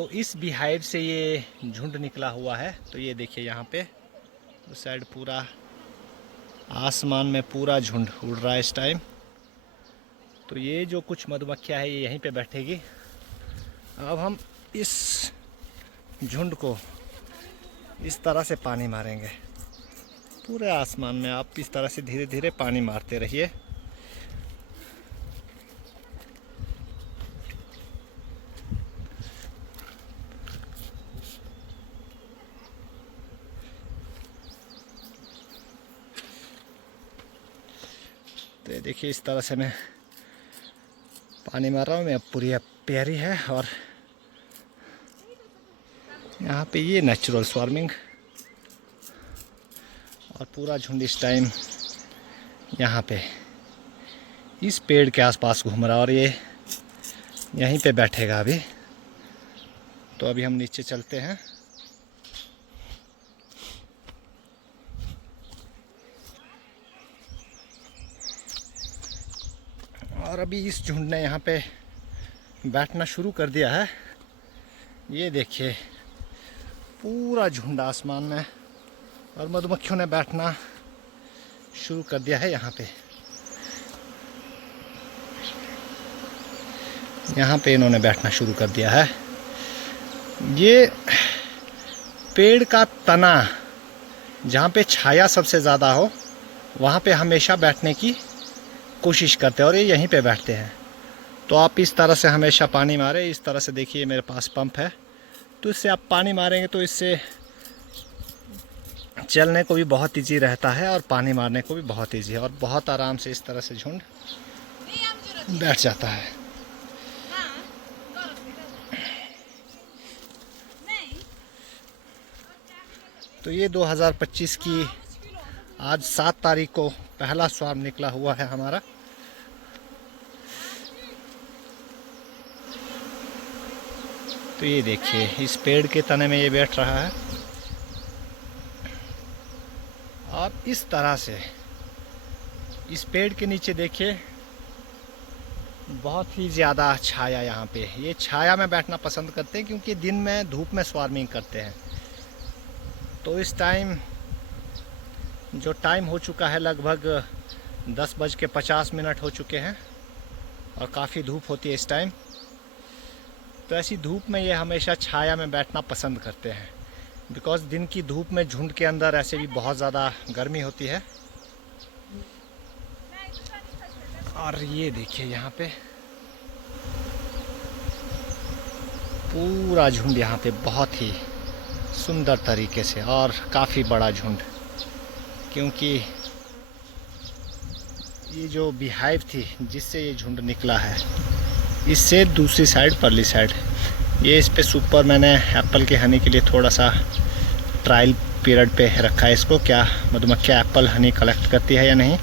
तो इस बीहाइव से ये झुंड निकला हुआ है। तो ये देखिए यहाँ पे उस साइड पूरा आसमान में पूरा झुंड उड़ रहा है इस टाइम। तो ये जो कुछ मधुमक्खियाँ है ये यहीं पे बैठेगी। अब हम इस झुंड को इस तरह से पानी मारेंगे पूरे आसमान में। आप इस तरह से धीरे धीरे पानी मारते रहिए। तो ये देखिए इस तरह से मैं पानी मार रहा हूँ। मैं पूरी प्यारी है। और यहाँ पे ये नेचुरल स्वार्मिंग और पूरा झुंड इस टाइम यहाँ पे इस पेड़ के आसपास घूम रहा है और ये यहीं पे बैठेगा अभी। तो अभी हम नीचे चलते हैं। और अभी इस झुंड ने यहाँ पे बैठना शुरू कर दिया है। ये देखिए पूरा झुंड आसमान में और मधुमक्खियों ने बैठना शुरू कर दिया है यहाँ पे। यहाँ पे इन्होंने बैठना शुरू कर दिया है। ये पेड़ का तना जहाँ पे छाया सबसे ज़्यादा हो वहाँ पे हमेशा बैठने की कोशिश करते हैं और ये यहीं पे बैठते हैं। तो आप इस तरह से हमेशा पानी मारें। इस तरह से देखिए मेरे पास पंप है, तो इससे आप पानी मारेंगे तो इससे चलने को भी बहुत इजी रहता है और पानी मारने को भी बहुत इजी है। और बहुत आराम से इस तरह से झुंड बैठ जाता है। तो ये 2025 की आज 7 तारीख को पहला स्वार्म निकला हुआ है हमारा। तो ये देखिए इस पेड़ के तने में ये बैठ रहा है और इस तरह से इस पेड़ के नीचे देखिए बहुत ही ज़्यादा छाया। यहाँ पे ये छाया में बैठना पसंद करते हैं क्योंकि दिन में धूप में स्वार्मिंग करते हैं। तो इस टाइम जो टाइम हो चुका है लगभग 10:50 हो चुके हैं और काफ़ी धूप होती है इस टाइम। तो ऐसी धूप में ये हमेशा छाया में बैठना पसंद करते हैं बिकॉज़ दिन की धूप में झुंड के अंदर ऐसे भी बहुत ज़्यादा गर्मी होती है। और ये देखिए यहाँ पे पूरा झुंड यहाँ पे बहुत ही सुंदर तरीके से और काफ़ी बड़ा झुंड, क्योंकि ये जो बीहाइव थी जिससे ये झुंड निकला है इससे दूसरी साइड परली साइड ये इस पे सुपर मैंने एप्पल के हनी के लिए थोड़ा सा ट्रायल पीरियड पे रखा है इसको, क्या मधुमक्खियाँ एप्पल हनी कलेक्ट करती है या नहीं।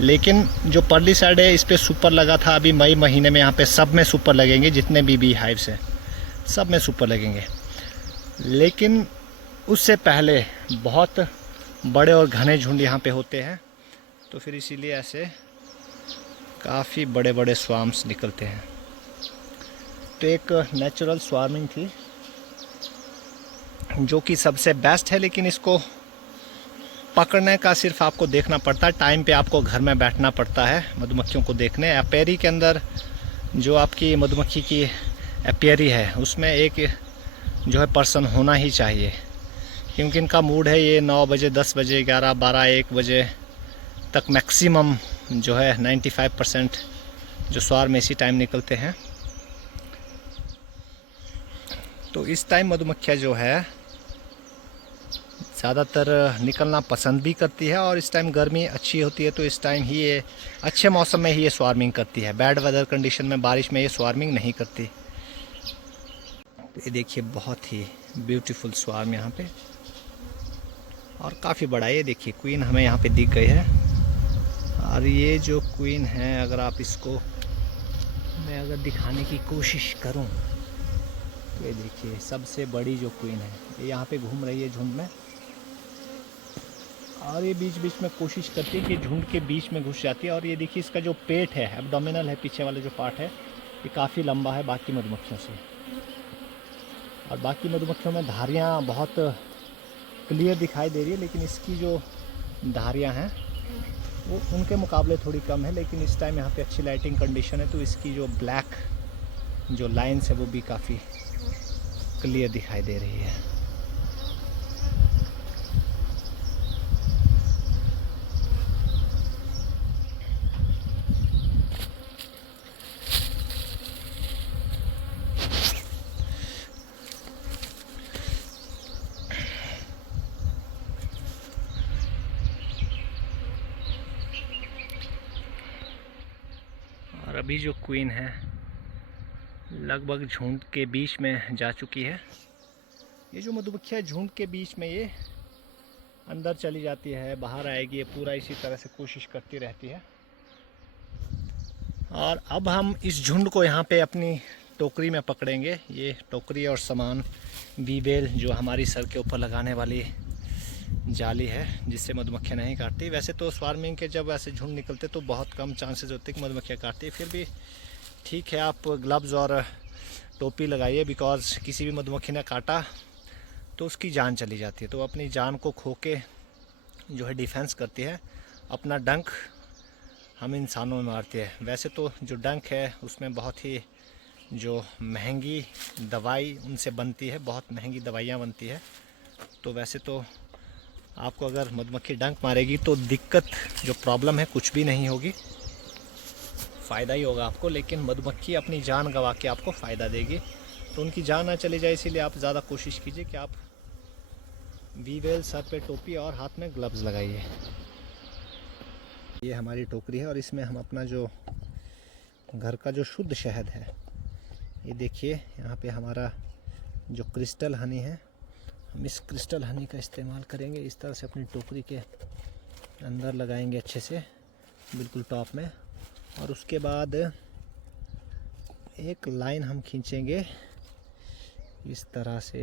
लेकिन जो परली साइड है इस पे सुपर लगा था। अभी मई महीने में यहाँ पे सब में सुपर लगेंगे, जितने भी बीहाइव्स हैं सब में सुपर लगेंगे। लेकिन उससे पहले बहुत बड़े और घने झुंड यहाँ पे होते हैं, तो फिर इसीलिए ऐसे काफ़ी बड़े बड़े स्वार्म्स निकलते हैं। तो एक नेचुरल स्वार्मिंग थी जो कि सबसे बेस्ट है, लेकिन इसको पकड़ने का सिर्फ आपको देखना पड़ता है। टाइम पे आपको घर में बैठना पड़ता है मधुमक्खियों को देखने। एपियरी के अंदर जो आपकी मधुमक्खी की एपियरी है उसमें एक जो है पर्सन होना ही चाहिए, क्योंकि इनका मूड है ये 9 बजे 10 बजे 11 12 1 बजे तक मैक्सिमम जो है 95% जो स्वार्म इसी टाइम निकलते हैं। तो इस टाइम मधुमक्खियाँ जो है ज़्यादातर निकलना पसंद भी करती है और इस टाइम गर्मी अच्छी होती है, तो इस टाइम ही ये अच्छे मौसम में ही ये स्वार्मिंग करती है। बैड वेदर कंडीशन में बारिश में ये स्वार्मिंग नहीं करती। ये देखिए बहुत ही ब्यूटीफुल स्वार्म यहाँ पे और काफ़ी बड़ा। ये देखिए क्वीन हमें यहाँ पे दिख गई है और ये जो क्वीन है अगर आप इसको मैं अगर दिखाने की कोशिश करूँ तो ये देखिए सबसे बड़ी जो क्वीन है ये यहाँ पे घूम रही है झुंड में और ये बीच बीच में कोशिश करती है कि झुंड के बीच में घुस जाती है। और ये देखिए इसका जो पेट है एब्डोमिनल है, पीछे वाला जो पार्ट है ये काफ़ी लंबा है बाकी मधुमक्खियों से। और बाकी मधुमक्खियों में धारियाँ बहुत क्लियर दिखाई दे रही है, लेकिन इसकी जो धारियाँ हैं वो उनके मुकाबले थोड़ी कम है। लेकिन इस टाइम यहाँ पे अच्छी लाइटिंग कंडीशन है, तो इसकी जो ब्लैक जो लाइंस है वो भी काफ़ी क्लियर दिखाई दे रही है। और अभी जो क्वीन है लगभग झुंड के बीच में जा चुकी है। ये जो मधुमक्खियाँ झुंड के बीच में ये अंदर चली जाती है, बाहर आएगी, ये पूरा इसी तरह से कोशिश करती रहती है। और अब हम इस झुंड को यहाँ पे अपनी टोकरी में पकड़ेंगे। ये टोकरी और सामान बीबेल जो हमारी सर के ऊपर लगाने वाली जाली है, जिससे मधुमक्खियाँ नहीं काटती। वैसे तो स्वार्मिंग के जब ऐसे झुंड निकलते तो बहुत कम चांसेस होते कि मधुमक्खियाँ काटती, फिर भी ठीक है आप ग्लव्स और टोपी लगाइए, बिकॉज़ किसी भी मधुमक्खी ने काटा तो उसकी जान चली जाती है। तो अपनी जान को खो के जो है डिफेंस करती है। अपना डंक हम इंसानों में मारते हैं। वैसे तो जो डंक है उसमें बहुत ही जो महंगी दवाई उनसे बनती है, बहुत महंगी दवाइयाँ बनती है। तो वैसे तो आपको अगर मधुमक्खी डंक मारेगी तो दिक्कत जो प्रॉब्लम है कुछ भी नहीं होगी, फ़ायदा ही होगा आपको। लेकिन मधुमक्खी अपनी जान गंवा के आपको फ़ायदा देगी, तो उनकी जान ना चली जाए इसीलिए आप ज़्यादा कोशिश कीजिए कि आप वीवेल, सर पे टोपी और हाथ में ग्लव्स लगाइए। ये हमारी टोकरी है और इसमें हम अपना जो घर का जो शुद्ध शहद है, ये देखिए यहाँ पे हमारा जो क्रिस्टल हनी है, हम इस क्रिस्टल हनी का इस्तेमाल करेंगे। इस तरह से अपनी टोकरी के अंदर लगाएंगे अच्छे से, बिल्कुल टॉप में। और उसके बाद एक लाइन हम खींचेंगे इस तरह से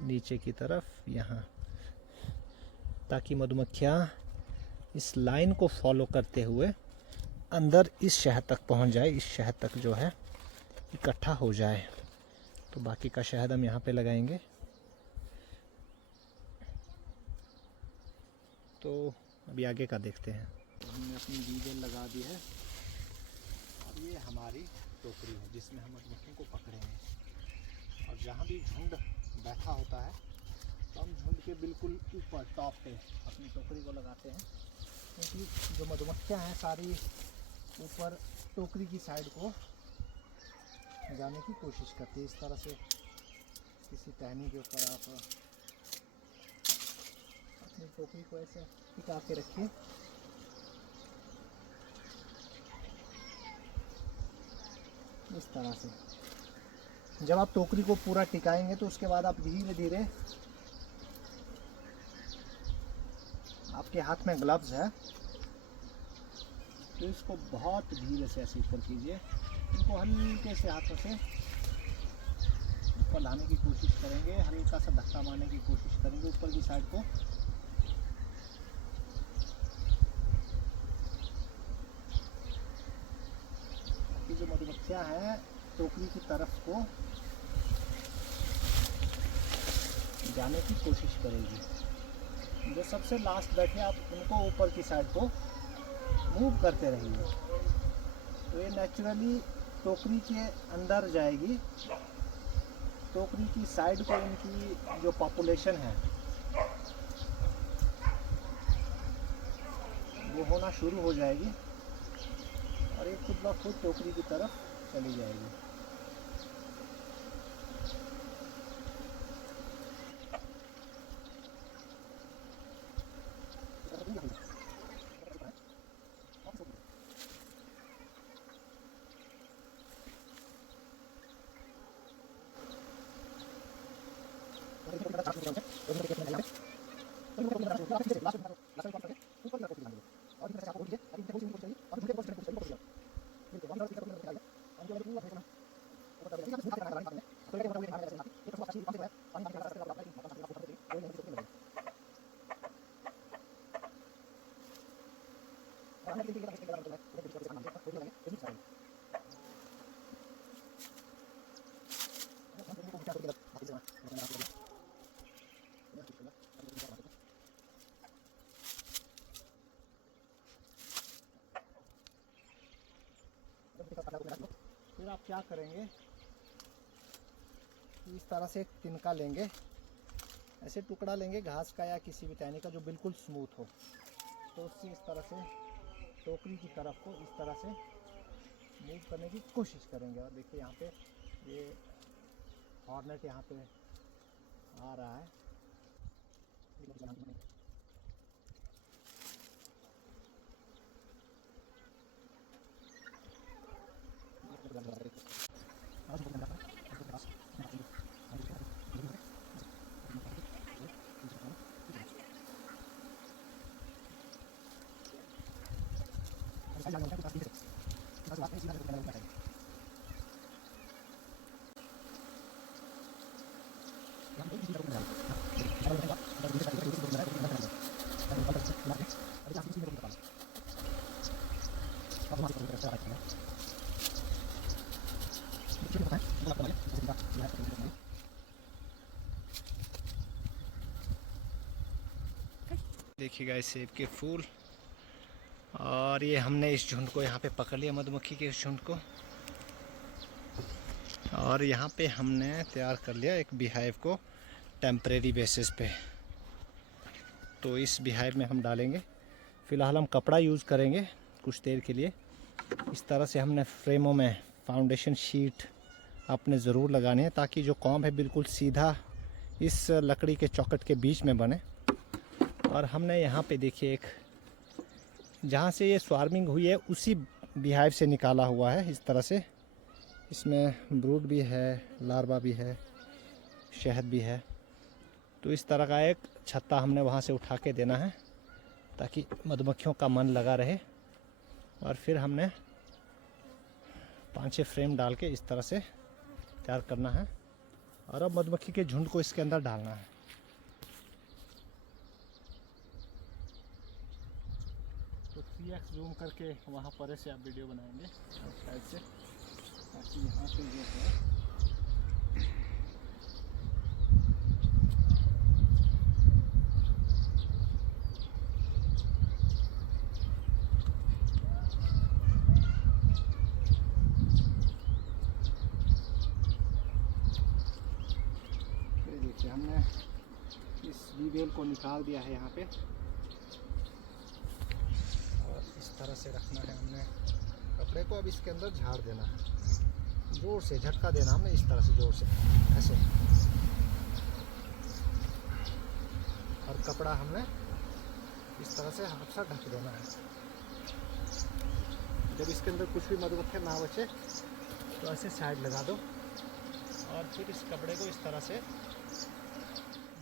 नीचे की तरफ यहाँ, ताकि मधुमक्खियाँ इस लाइन को फॉलो करते हुए अंदर इस शहद तक पहुँच जाए, इस शहद तक जो है इकट्ठा हो जाए। तो बाकी का शहद हम यहाँ पे लगाएंगे। तो अभी आगे का देखते हैं। तो हमने अपनी बीबेल लगा दी है और ये हमारी टोकरी है जिसमें हम मधुमक्खियों को पकड़ेंगे। और जहाँ भी झुंड बैठा होता है तो हम झुंड के बिल्कुल ऊपर टॉप पे अपनी टोकरी को लगाते हैं, क्योंकि जो मधुमक्खियाँ हैं सारी ऊपर टोकरी की साइड को जाने की कोशिश करती है। इस तरह से किसी टहनी के ऊपर आप अपनी टोकरी को ऐसे टिका के रखिए। इस तरह से जब आप टोकरी को पूरा टिकाएंगे तो उसके बाद आप धीरे धीरे, आपके हाथ में ग्लव्स है तो इसको बहुत धीरे से ऐसे ऊपर कीजिए। इनको हल्के से हाथों से ऊपर लाने की कोशिश करेंगे, हल्का सा धक्का मारने की कोशिश करेंगे ऊपर की साइड को। कि जो मधुमक्खियाँ हैं टोकरी की तरफ को जाने की कोशिश करेगी। जो सबसे लास्ट बैठे आप उनको ऊपर की साइड को मूव करते रहिए, तो ये नेचुरली टोकरी के अंदर जाएगी। टोकरी की साइड को इनकी जो पॉपुलेशन है वो होना शुरू हो जाएगी और ये खुद ब खुद टोकरी की तरफ चली जाएगी। आप क्या करेंगे, इस तरह से एक तिनका लेंगे, ऐसे टुकड़ा लेंगे घास का या किसी भी टहनी का जो बिल्कुल स्मूथ हो, तो उससे इस तरह से टोकरी की तरफ को इस तरह से मूव करने की कोशिश करेंगे। और देखिए यहाँ पे ये हॉर्नेट यहाँ पे आ रहा है। देखिएगा इस सेब के फूल, और ये हमने इस झुंड को यहाँ पे पकड़ लिया, मधुमक्खी के इस झुंड को, और यहाँ पे हमने तैयार कर लिया एक बीहाइव को टेम्परेरी बेसिस पे। तो इस बीहाइव में हम डालेंगे, फ़िलहाल हम कपड़ा यूज़ करेंगे कुछ देर के लिए। इस तरह से हमने फ्रेमों में फाउंडेशन शीट आपने ज़रूर लगानी है, ताकि जो कॉम्ब है बिल्कुल सीधा इस लकड़ी के चौखट के बीच में बने। और हमने यहाँ पे देखिए एक, जहाँ से ये स्वार्मिंग हुई है उसी बीहाइव से निकाला हुआ है इस तरह से। इसमें ब्रूड भी है, लार्वा भी है, शहद भी है। तो इस तरह का एक छत्ता हमने वहाँ से उठा के देना है, ताकि मधुमक्खियों का मन लगा रहे। और फिर हमने 5-6 फ्रेम डाल के इस तरह से तैयार करना है, और अब मधुमक्खी के झुंड को इसके अंदर डालना है। तो 3x जूम करके वहाँ पर से आप वीडियो बनाएंगे साइड से, ताकि यहाँ पे जो है हमने इस वीवेल को निकाल दिया है यहाँ पे, और इस तरह से रखना है हमने कपड़े को। अब इसके अंदर झाड़ देना है, जोर से झटका देना हमने, इस तरह से जोर से ऐसे, और कपड़ा हमने इस तरह से हाथ से ढक देना है। जब इसके अंदर कुछ भी मधुमक्खी ना बचे तो ऐसे साइड लगा दो, और फिर इस कपड़े को इस तरह से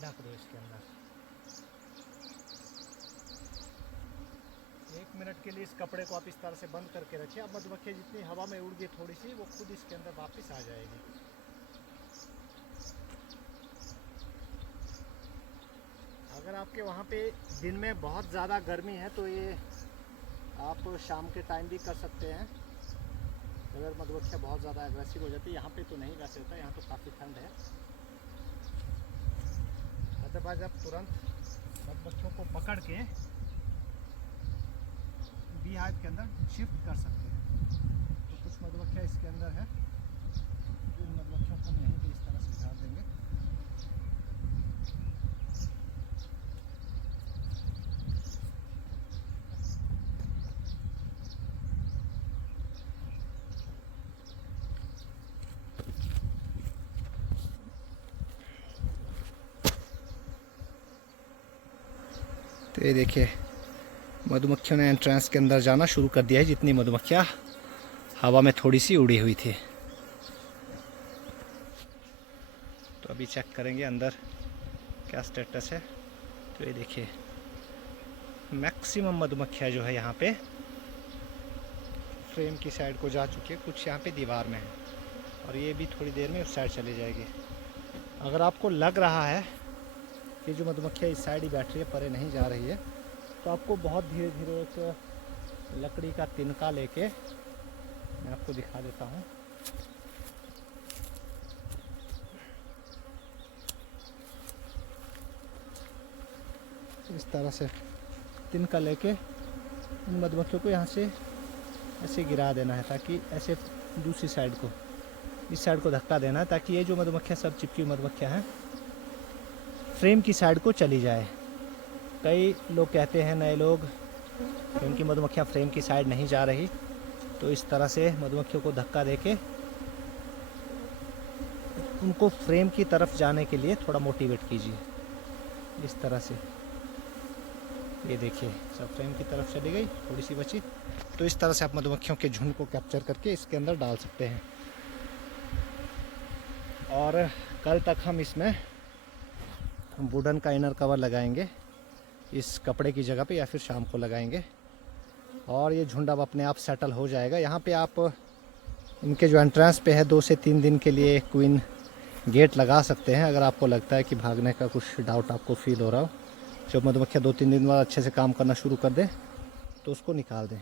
ढक दो इसके अंदर। 1 मिनट के लिए इस कपड़े को आप इस तरह से बंद करके रखिए। अब मधुमक्खी जितनी हवा में उड़ गई थोड़ी सी, वो खुद इसके अंदर वापस आ जाएगी। अगर आपके वहाँ पे दिन में बहुत ज़्यादा गर्मी है तो ये आप शाम के टाइम भी कर सकते हैं, अगर मधुमक्खियाँ बहुत ज़्यादा एग्रेसिव हो जाती है। यहाँ पे तो नहीं वैसे होता, यहाँ तो काफ़ी ठंड है। अदरवाइज आप तुरंत मधुमक्खियों को पकड़ के बीहाइव के अंदर शिफ्ट कर सकते हैं। तो कुछ मधुमक्खियाँ इसके अंदर है, इन मधुमक्खियों को हम यहीं पे इस तरह से झाड़ देंगे। तो ये देखिए मधुमक्खियों ने एंट्रेंस के अंदर जाना शुरू कर दिया है, जितनी मधुमक्खियाँ हवा में थोड़ी सी उड़ी हुई थी। तो अभी चेक करेंगे अंदर क्या स्टेटस है। तो ये देखिए मैक्सिमम मधुमक्खियाँ जो है यहाँ पे फ्रेम की साइड को जा चुकी है, कुछ यहाँ पे दीवार में है, और ये भी थोड़ी देर में उस साइड चली जाएगी। अगर आपको लग रहा है कि जो मधुमक्खियाँ इस साइड ही बैठ रही है, परे नहीं जा रही है, तो आपको बहुत धीरे धीरे एक लकड़ी का तिनका लेके मैं आपको दिखा देता हूँ। इस तरह से तिनका लेके इन मधुमक्खियों को यहाँ से ऐसे गिरा देना है, ताकि ऐसे दूसरी साइड को, इस साइड को धक्का देना है ताकि ये जो मधुमक्खियाँ सब चिपकी मधुमक्खियाँ हैं फ्रेम की साइड को चली जाए। कई लोग कहते हैं, नए लोग, कि उनकी मधुमक्खियाँ फ्रेम की साइड नहीं जा रही, तो इस तरह से मधुमक्खियों को धक्का देके उनको फ्रेम की तरफ जाने के लिए थोड़ा मोटिवेट कीजिए इस तरह से। ये देखिए सब फ्रेम की तरफ चली गई, थोड़ी सी बची। तो इस तरह से आप मधुमक्खियों के झुंड को कैप्चर करके इसके अंदर डाल सकते हैं। और कल तक हम इसमें वुडन का इनर कवर लगाएंगे इस कपड़े की जगह पे, या फिर शाम को लगाएंगे। और ये झुंड अब अपने आप सेटल हो जाएगा। यहाँ पे आप इनके जो एंट्रेंस पे है 2 से 3 दिन के लिए क्वीन गेट लगा सकते हैं, अगर आपको लगता है कि भागने का कुछ डाउट आपको फील हो रहा हो। जब मधुमक्खियाँ 2-3 दिन बाद अच्छे से काम करना शुरू कर दें तो उसको निकाल दें।